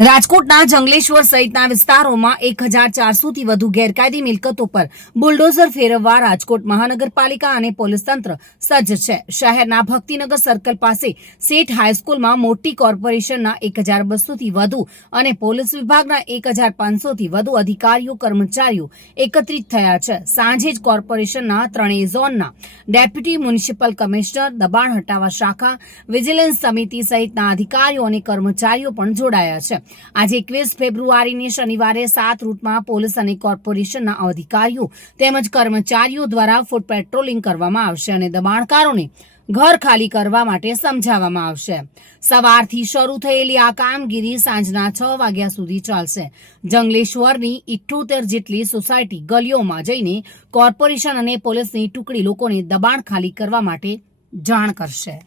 રાજકોટના જંગલેશ્વર સહિતના વિસ્તારોમાં 1400 થી વધુ ગેરકાયદી મિલકતો પર બુલડોઝર ફેરવવા રાજકોટ મહાનગરપાલિકા અને પોલીસ તંત્ર સજ્જ છે. શહેરના ભક્તિનગર સર્કલ પાસે સેઠ હાઈસ્કૂલમાં મોટી કોર્પોરેશનના 1200 થી વધુ અને પોલીસ વિભાગના 1500 થી વધુ અધિકારીઓ કર્મચારીઓ એકત્રિત થયા છે. સાંજે જ કોર્પોરેશનના ત્રણેય ઝોનના ડેપ્યુટી મ્યુનિસિપલ કમિશનર, દબાણ હટાવવા શાખા, વિજિલન્સ સમિતિ સહિતના અધિકારીઓ અને કર્મચારીઓ પણ જોડાયા છે. આજે 21 ફેબ્રુઆરીની શનિવારે 7 રૂટમાં પોલીસ અને કોર્પોરેશનના અધિકારીઓ તેમજ કર્મચારીઓ દ્વારા ફૂટ પેટ્રોલિંગ કરવામાં આવશે અને દબાણકારોને ઘર ખાલી કરવા માટે સમજાવવામાં આવશે. સવારથી શરૂ થયેલી આ કામગીરી સાંજના 6 વાગ્યા સુધી ચાલશે. જંગલેશ્વરની 78 જેટલી સોસાયટી ગલીઓમાં જઈને કોર્પોરેશન અને પોલીસની ટુકડી લોકોને દબાણ ખાલી કરવા માટે જાણ કરશે.